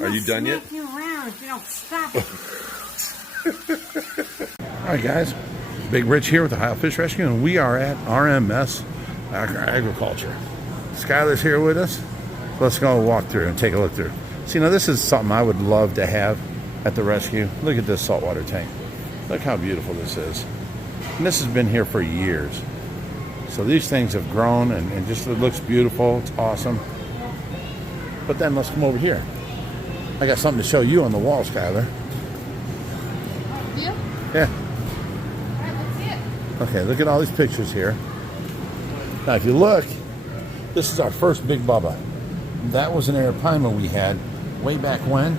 Are you done yet? You around if you don't stop. All right, guys. Big Rich here with the Ohio Fish Rescue, and we are at RMS Agriculture. Skylar's here with us. Let's go walk through and take a look through. See, now this is something I would love to have at the rescue. Look at this saltwater tank. Look how beautiful this is. And this has been here for years. So these things have grown and just it looks beautiful. It's awesome. But then let's come over here. I got something to show you on the wall, Skylar. You? Yeah. All right, let's see it. Okay, look at all these pictures here. Now, if you look, this is our first big bubba. That was an arapaima we had way back when,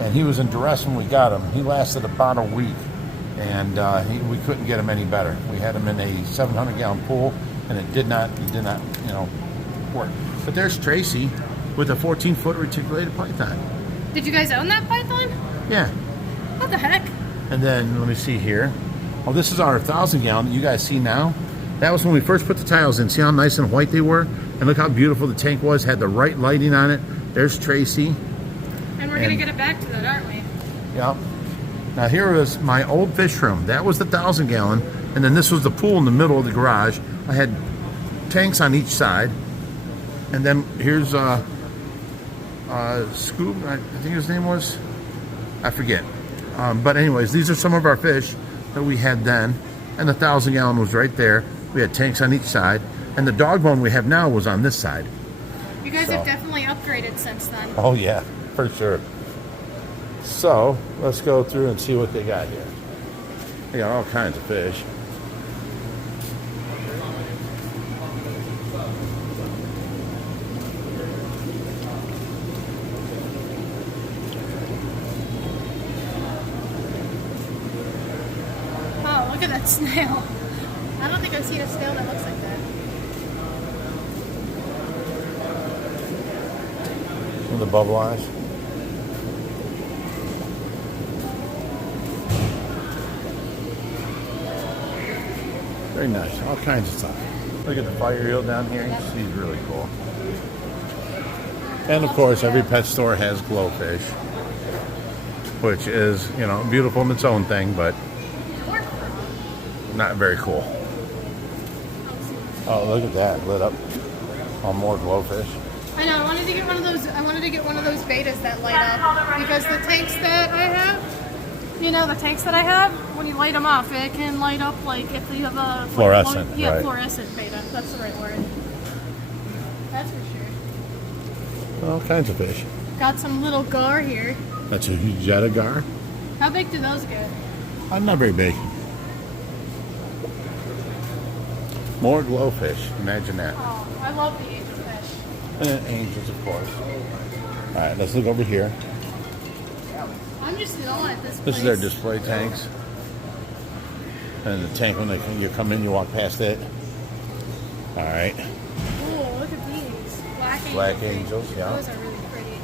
and he was in duress when we got him. He lasted about a week, and we couldn't get him any better. We had him in a 700-gallon pool, and he did not, work. But there's Tracy with a 14-foot reticulated python. Did you guys own that python? Yeah. What the heck? And then, let me see here. Oh, this is our 1,000-gallon that you guys see now. That was when we first put the tiles in. See how nice and white they were? And look how beautiful the tank was. Had the right lighting on it. There's Tracy. And we're going to get it back to that, aren't we? Yep. Now here was my old fish room. That was the 1,000-gallon. And then this was the pool in the middle of the garage. I had tanks on each side. And then here's Scoop, I think his name was. I forget. But anyways, these are some of our fish that we had then. And the 1,000-gallon was right there. We had tanks on each side. And the dog bone we have now was on this side. You guys have definitely upgraded since then. Oh, yeah, for sure. So, let's go through and see what they got here. They got all kinds of fish. Oh, look at that snail. I don't think I've seen a snail that looks like that. And the bubble eyes. Very nice. All kinds of stuff. Look at the fire eel down here. He's really cool. And of course, every pet store has glowfish, which is, beautiful in its own thing, but not very cool. Oh, look at that, lit up on more glowfish. I know. I wanted to get one of those. I wanted to get one of those betas that light up because the tanks that I have, the tanks that I have, when you light them off, it can light up like if you have a fluorescent. Right. Fluorescent beta. That's the right word. That's for sure. All kinds of fish. Got some little gar here. That's a Jetta gar. How big do those get? Not very big. More glowfish. Imagine that. Oh, I love the angelfish. And angels, of course. All right, let's look over here. I'm just in awe at this place. This is their display tanks. And the tank, when you come in, you walk past it. All right. Oh, look at these. Black angels, yeah. Those are really pretty.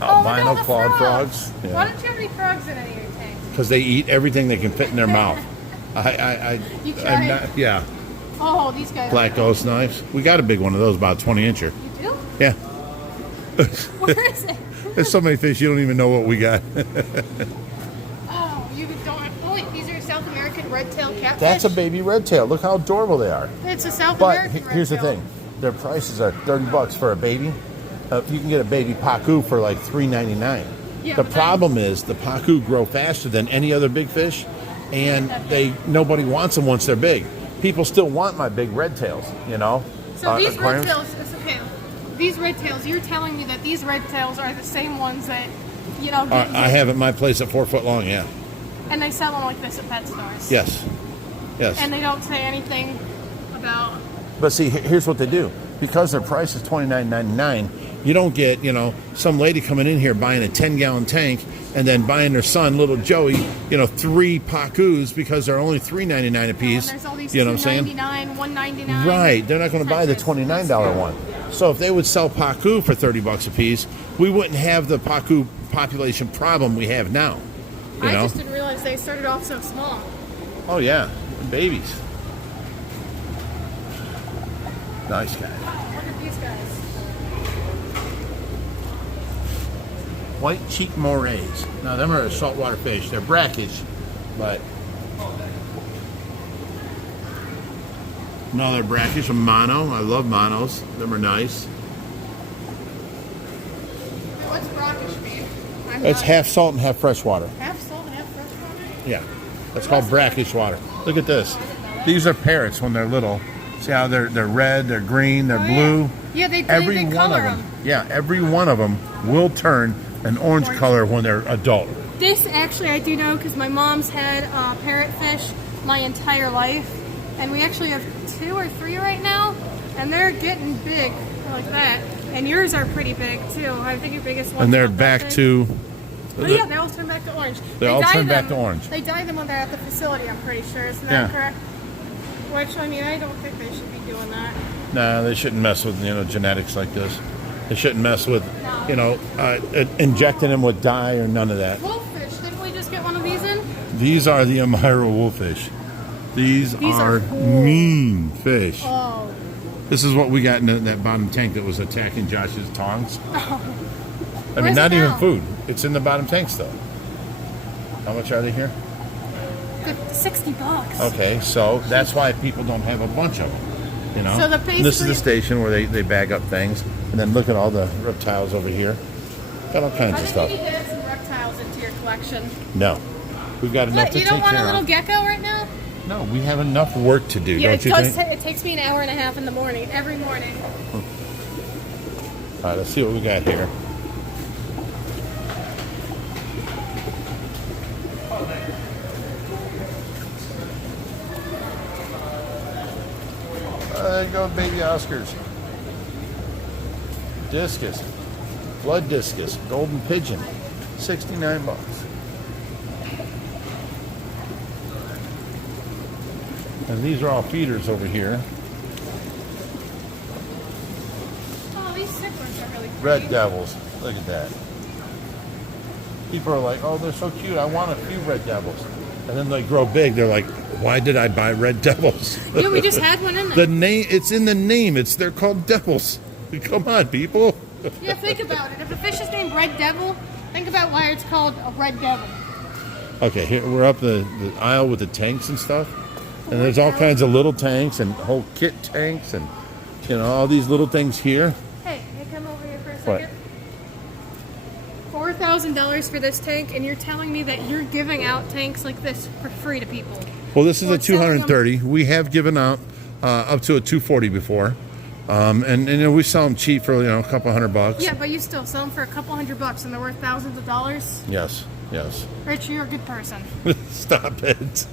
Albino look at all the clawed frogs. Yeah. Why don't you have any frogs in any of your tanks? Because they eat everything they can fit in their mouth. You tried? Yeah. Oh, these guys. Black ghost knives. We got a big one of those, about 20-incher. You do? Yeah. Where is it? There's so many fish, you don't even know what we got. Oh, you don't. Oh, wait, these are South American redtail catfish. That's a baby redtail. Look how adorable they are. It's a South But American here's the redtail. thing. Their prices are $30 for a baby. You can get a baby pacu for like $3.99. Yeah, the problem is the pacu grow faster than any other big fish, and nobody wants them once they're big. People still want my big red tails, So these aquariums. red tails, it's okay. These red tails, you're telling me that these red tails are the same ones that, I have at my place at 4 foot long, yeah. And they sell them like this at pet stores. Yes. And they don't say anything about. But see, here's what they do. Because their price is $29.99, you don't get, some lady coming in here buying a 10-gallon tank and then buying their son, little Joey, 3 pacus because they're only $3.99 a piece. There's all these you know what I'm saying? $2.99, $1.99. Right. They're not going to buy the $29 one. So if they would sell pacu for $30 a piece, we wouldn't have the pacu population problem we have now. I just didn't realize they started off so small. Oh, yeah. Babies. Nice guy. Look at these guys. white cheek morays. Now, them are saltwater fish. They're brackish, but no, they're brackish. A mono. I love monos. Them are nice. What's brackish mean? It's half salt and half fresh water. Half salt and half fresh water? Yeah, that's called brackish water. Look at this. These are parrots when they're little. See how they're red, they're green, they're blue. Yeah, they every one color of them. them. Yeah, every one of them will turn an orange color when they're adult. This actually I do know because my mom's had parrotfish my entire life, and we actually have 2 or 3 right now, and they're getting big like that. And yours are pretty big too. I think your biggest one. And they're back to. Oh yeah, they all turn back to orange. They all turn back to orange. They dye them when they're at the facility. I'm pretty sure. Isn't that correct? Which I mean, I don't think they should be doing that. Nah, they shouldn't mess with genetics like this. They shouldn't mess with injecting them with dye or none of that. Wolffish. Didn't we just get one of these in? These are the Amira wolffish. These are cool. mean fish. Oh. This is what we got in that bottom tank that was attacking Josh's tongs. Oh. I mean, not even food. It's in the bottom tanks though. How much are they here? $60. Okay, so that's why people don't have a bunch of them. You know, so this is the station where they bag up things, and then look at all the reptiles over here. Got all kinds of stuff. I think you need to add some reptiles into your collection. No, we've got enough to take care of. You don't want a little gecko right now? No, we have enough work to do. Yeah, don't you think? It takes me an hour and a half in the morning, every morning. All right, let's see what we got here. There you go, baby Oscars. Discus, blood discus, golden pigeon, $69. And these are all feeders over here. Oh, these cichlids are really pretty. Red devils, look at that. People are like, oh, they're so cute. I want a few red devils. And then they grow big. They're like, why did I buy red devils? Yeah, we just had one in there. The name, it's in the name. They're called devils. Come on, people. Yeah, think about it. If a fish is named red devil, think about why it's called a red devil. Okay, here we're up the aisle with the tanks and stuff. And there's all kinds of little tanks and whole kit tanks and, all these little things here. Hey, come over here for a What? second. $4,000 for this tank, and you're telling me that you're giving out tanks like this for free to people. Well, this is a 230. We have given out up to a 240 before. And we sell them cheap for a couple $100. Yeah, but you still sell them for a couple $100 and they're worth thousands of dollars. Yes. Rich, you're a good person. Stop it.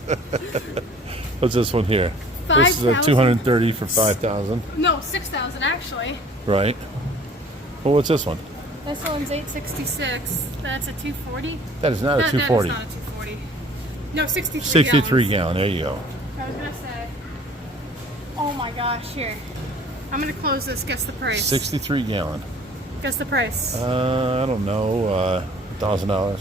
What's this one here? 5,000. This is a 230 for 5,000. No, 6,000 actually. Right. Well, what's this one? This one's 866. That's a 240. That is not a 240. That is not a 240. No, 63. 63 gallon. There you go. I was gonna say. Oh my gosh! Here, I'm gonna close this. Guess the price. 63 gallon. Guess the price. I don't know. $1,000.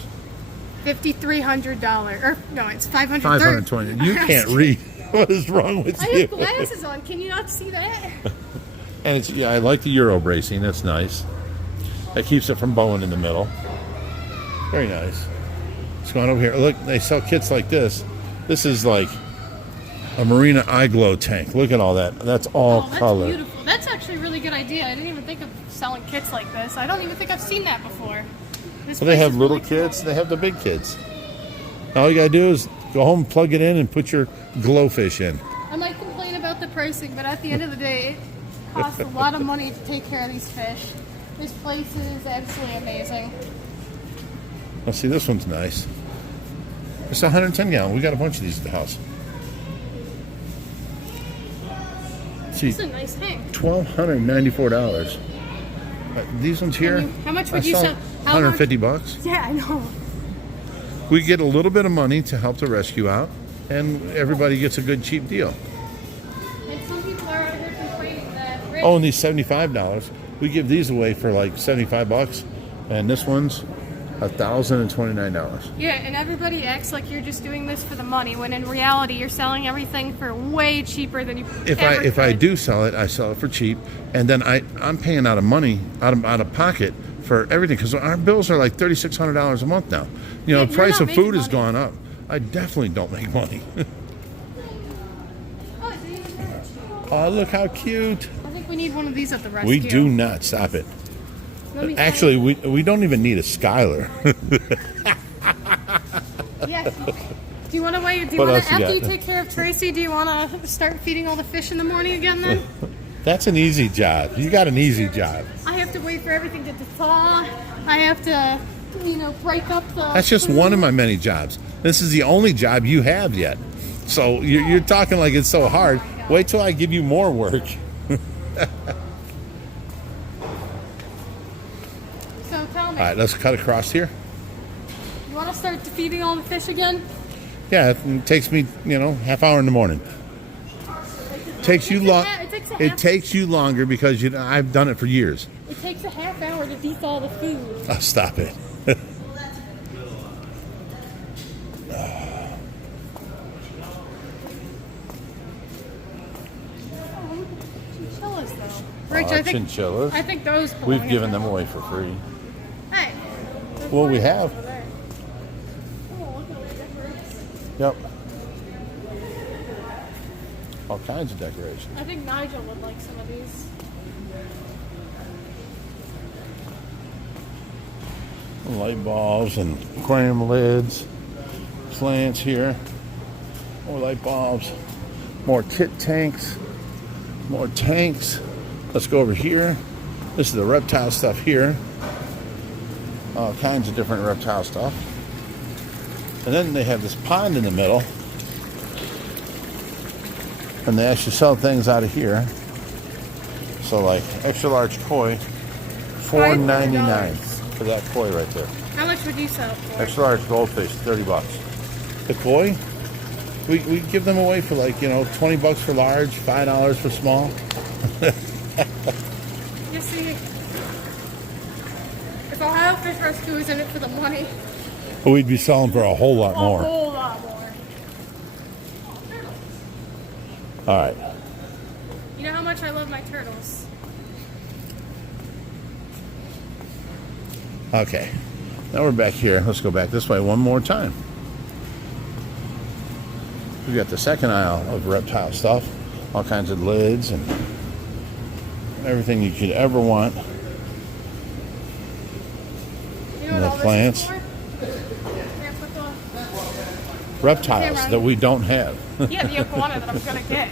$5,300. Or no, it's $500. 520. You can't read. What is wrong with I you? have glasses on. Can you not see that? And it's I like the Euro bracing. That's nice. That keeps it from bowing in the middle. Very nice. Let's go on over here. Look, they sell kits like this. This is like a Marina Eye Glow tank. Look at all that. That's all color. That's beautiful. That's actually a really good idea. I didn't even think of selling kits like this. I don't even think I've seen that before. Well, they have little kids. They have the big kids. All you gotta do is go home, plug it in, and put your glowfish in. I might complain about the pricing, but at the end of the day, it costs a lot of money to take care of these fish. This place is absolutely amazing. Well, see, this one's nice. It's 110 gallon. We got a bunch of these at the house. See, This is a nice tank. $1,294. These ones here. How much would you sell? $150. Yeah, I know. We get a little bit of money to help the rescue out, and everybody gets a good cheap deal. And some people are out here complaining that. Oh, and these $75. We give these away for like $75, and this one's $1,029. Yeah, and everybody acts like you're just doing this for the money, when in reality you're selling everything for way cheaper than you. If I do sell it, I sell it for cheap, and then I'm paying out of money out of pocket for everything, because our bills are like $3,600 a month now. You know, Yeah, the you're price not of food making has money. gone up. I definitely don't make money. Oh, look how cute. I think we need one of these at the rescue. We do not. Stop it. Let me Actually, we don't even need a Skylar. Yeah. Do you want to wait? Do you What want else to, you after you got? take care of Tracy, do you want to start feeding all the fish in the morning again then? That's an easy job. You got an easy job. I have to wait for everything to thaw. I have to, you know, break up the... That's just one of my many jobs. This is the only job you have yet. So you're talking like it's so hard. Wait till I give you more work. So tell me, All right, let's cut across here. you want to start feeding all the fish again? Yeah, it takes me, you know, half hour in the morning. Takes you long. It takes you longer because I've done it for years. It takes a half hour to de-thaw the food. Oh, stop it. Chinchillas, though. Rich, I think, chinchillas. I think those belong We've in given there. them away for free. Hey. there's Well, one we over have. there. Oh, look at all the decorations. Yep. All kinds of decorations. I think Nigel would like some of these. Light bulbs and aquarium lids. Slants here. More light bulbs. More kit tanks. More tanks. Let's go over here. This is the reptile stuff here. All kinds of different reptile stuff. And then they have this pond in the middle. And they actually sell things out of here. So like extra large koi, $4.99 for that koi right there. How much would you sell it for? Extra large goldfish, $30. The koi, we give them away for like, you know, $20 for large, $5 for small. You see, if Ohio Fish Rescue is in it for the money, We'd be selling for a whole lot a more. whole lot more. All right. You know how much I love my turtles. Okay. Now we're back here. Let's go back this way one more time. We've got the second aisle of reptile stuff. All kinds of lids and everything you could ever want. You know And what the all plants. this is for? Here, put the- Reptiles Camera. that we don't have. Yeah, the iguana that I'm gonna get.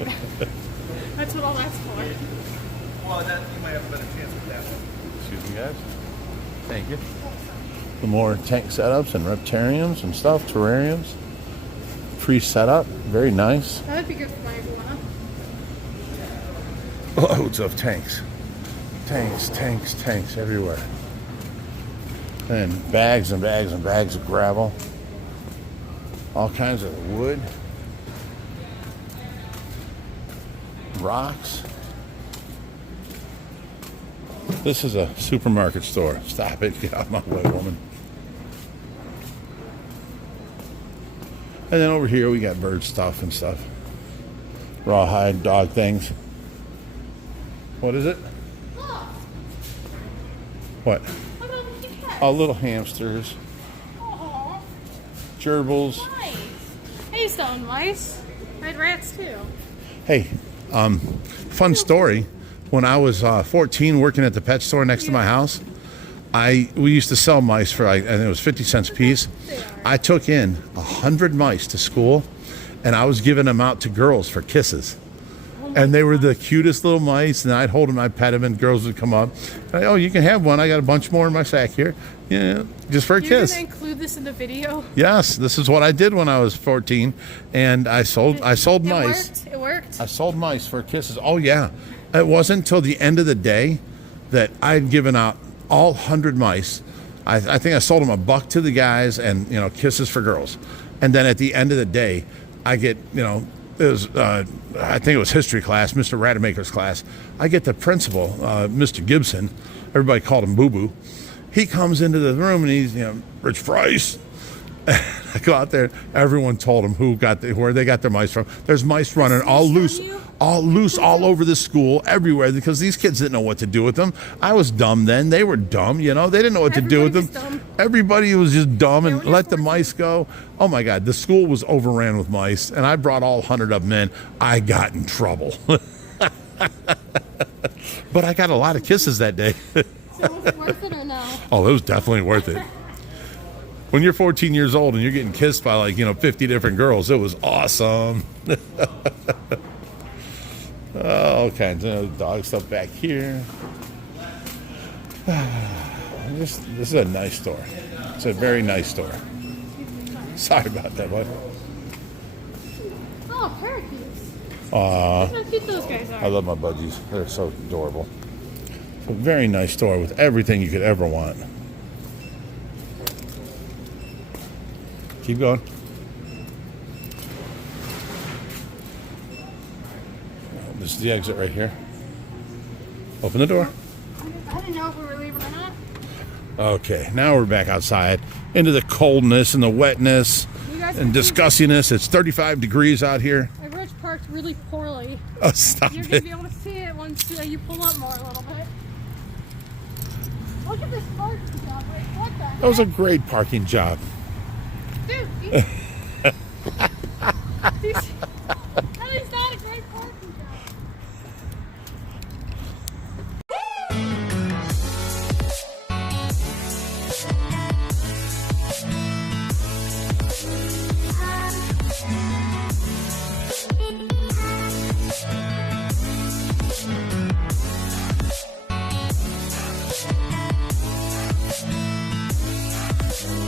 That's what all that's for. Well, then you might have a better chance with that one. Excuse me, guys. Thank you. The more tank setups and reptariums and stuff, terrariums. Pre-setup, very nice. That would be good for my iguana. Loads of tanks. Tanks everywhere. And bags and bags and bags of gravel. All kinds of wood. Rocks. This is a supermarket store. Stop it. Get out of my way, woman. And then over here we got bird stuff and stuff. Rawhide, dog things. What is it? Look, What? look at all the cats. Oh, little hamsters. Aw, Gerbils. nice. Hey, selling mice. I had rats too. Hey, fun story. When I was 14 working at the pet store next to my house, we used to sell mice for like, and it was 50 cents a piece. I took in 100 mice to school, and I was giving them out to girls for kisses. And they were the cutest little mice, and I'd hold them, I'd pet them, and girls would come up. Oh, you can have one. I got a bunch more in my sack here. Yeah, just for a You're kiss. gonna include this in the video? Yes, this is what I did when I was 14, and I sold mice. It worked. I sold mice for kisses. Oh yeah, it wasn't until the end of the day that I'd given out all 100 mice. I think I sold them $1 to the guys, and kisses for girls. And then at the end of the day, I get it was I think it was history class, Mr. Rademacher's class. I get the principal, Mr. Gibson. Everybody called him Boo Boo. He comes into the room and he's Rich Price. I go out there. Everyone told him where they got their mice from. There's mice running all loose, all loose all over the school, everywhere, because these kids didn't know what to do with them. I was dumb then. They were dumb, you know. They didn't know what to do with them. Dumb. Everybody was just dumb and when you're let the 14. mice go. Oh, my God. The school was overran with mice, and I brought all 100 of them in. I got in trouble. But I got a lot of kisses that day. So was it worth it or no? Oh, it was definitely worth it. When you're 14 years old and you're getting kissed by, like, 50 different girls, it was awesome. All kinds of dog stuff back here. This is a nice store. It's a very nice store. Sorry about that, bud. Oh, parakeets. Aw, Look how cute those guys I are. love my budgies. They're so adorable. It's a very nice store with everything you could ever want. Keep going. This is the exit right here. Open the door. I didn't know if we were leaving or not. Okay, now we're back outside into the coldness and the wetness You guys and can see disgustiness. It's 35 degrees out here. my bridge parked really poorly. Oh, stop You're going to it. be able to see it once you pull up more a little bit. Look at this parking job. Like, what the That was a heck? great parking job. Dude, these